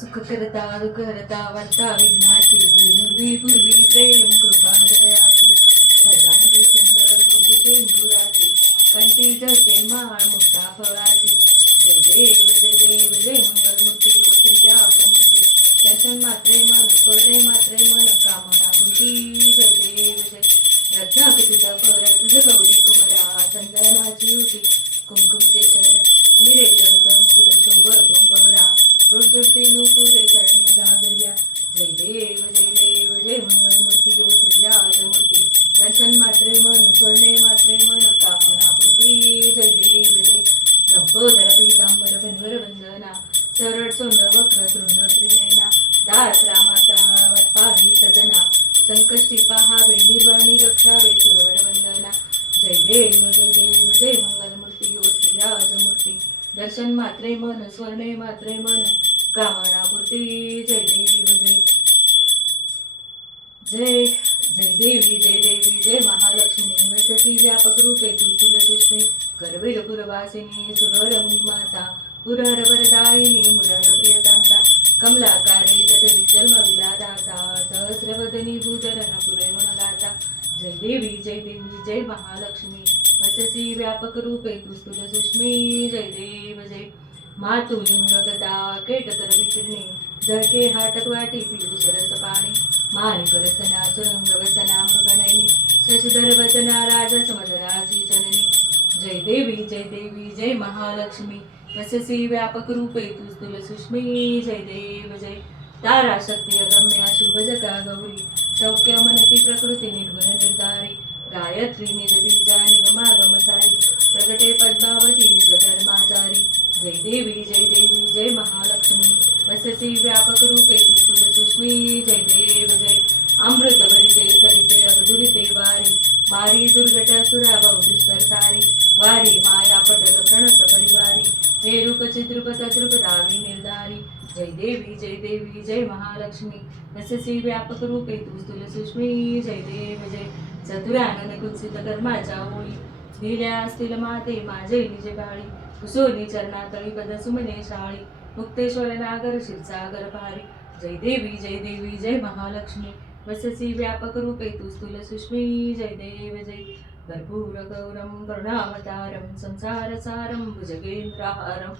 सुख करता दुःख हरता वर्ता विघ्नाची निर्वी पूर्वी प्रेम कृपा दयाची सर्वांगी सुंदर बिंदुराची कंठी झळके माळ मुक्ता फळाची जय देव जय मंगलमूर्ती ओ श्रीराजमूर्ती दर्शन मात्रे मन कोरडे मात्रे मन कामना पूर्ती जय देव जय रत्नाखचित पहरा तुझ गौरी कुमरा चंदनाची होती कुमकुम केशर हिरे जळत मुकुट शोभतो बरा रोजते नूपुरे चरणी घागरिया जय देव जय मंगलमूर्ती ओ श्रीराजमूर्ती दर्शन मात्रे मन स्वर्णे मात्रे मन कामना पूर्ती जय देव जय लंबोदर पीतांबर बनवर वंदना सरळ सोंड वक्र तृंड त्रिनयना दास रामाचा वाटपाही सजना संकष्टी पहावे निर्वाणी रक्षावे सुरवर वंदना जय देव जय मंगलमूर्ती ओ श्रीराजमूर्ती दर्शन मात्रे मन स्वर्णे मात्रे मन कामना पूर्ती जय देव जय जय देवी जय महालक्ष्मी वसती व्यापक रूपे तू सुलसुष्मी करवीर पुरवासिनी सुरवरमुनी माता पुरहर वरदायिनी मुरहर प्रियकांता कमलाकारे जठरी जन्मविला दाता सहस्रवदनी भूधरण पुरेवण गाता जय देवी जय महालक्ष्मी वससी व्यापक रूपे तू सुलसुष्मी जय देव जय मातुलिंग गदा केटकर विकिरणे जळके हाटक वाटी पियुष रस पाणी माणिक रसना सुरंग वसना मृगणयनी शशिधर वचना राजा समदराची जननी जय देवी जय महालक्ष्मी वससी व्यापक रूपे तू स्तुल सुष्मी जय देव जय तारा शक्ती अगम्य शुभ जगा गौरी सौख्य मनती प्रकृती निर्गुण निर्धारी गायत्री निज बीजा निगमागम सारी प्रगटे पद्मावती निज धर्माचारी जय देवी जय महालक्ष्मी वससी व्यापक रूपे तू स्तुल सुष्मी जय देव जय अमृत भरिते सरिते अधुरिते वारी मारी दुर्गटा सुरा बहुदुस्तर तारी वारी माया पटल प्रणत परिवारी हे रूप चिद्रुपत त्रुपदावी निर्धारी जय देवी जय महालक्ष्मी वससी व्यापक रूपे तू स्तुल सुष्मी जय देव जय चतुरानन कुत्सित कर्माच्या ओळी लिहिल्या असतील माते माझे निजे बाळी कुसोनी चरणातळी पद सुमने शाळी मुक्तेश्वर नागर क्षीरसागर भारी जय देवी जय महालक्ष्मी वससी व्यापक रूपे तू स्तुल सुष्मी जय देव जय कर्पूर गौरम करुणावतारम संसार सारम भुजगेंद्रहारम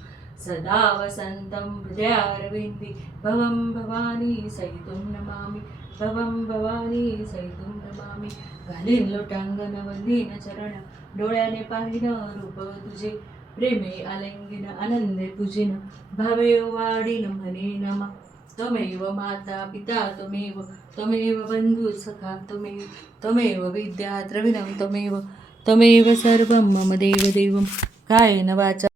सदा वसंतं हृदयारविन्दी भवं भवानी सहितं नमामि भवं भवानी सहितं नमामि घालीन लोटांगण वंदीन चरण डोळ्याने पाहिन रूप तुझे प्रेमे आलिंगन आनंदे पूजिन भावे वाढीन म्हणे नमा त्वमेव माता पिता त्वमेव बंधू सखा त्वमेव विद्या द्रविणं त्वमेव सर्वं मम देवदेवं कायेन वाचा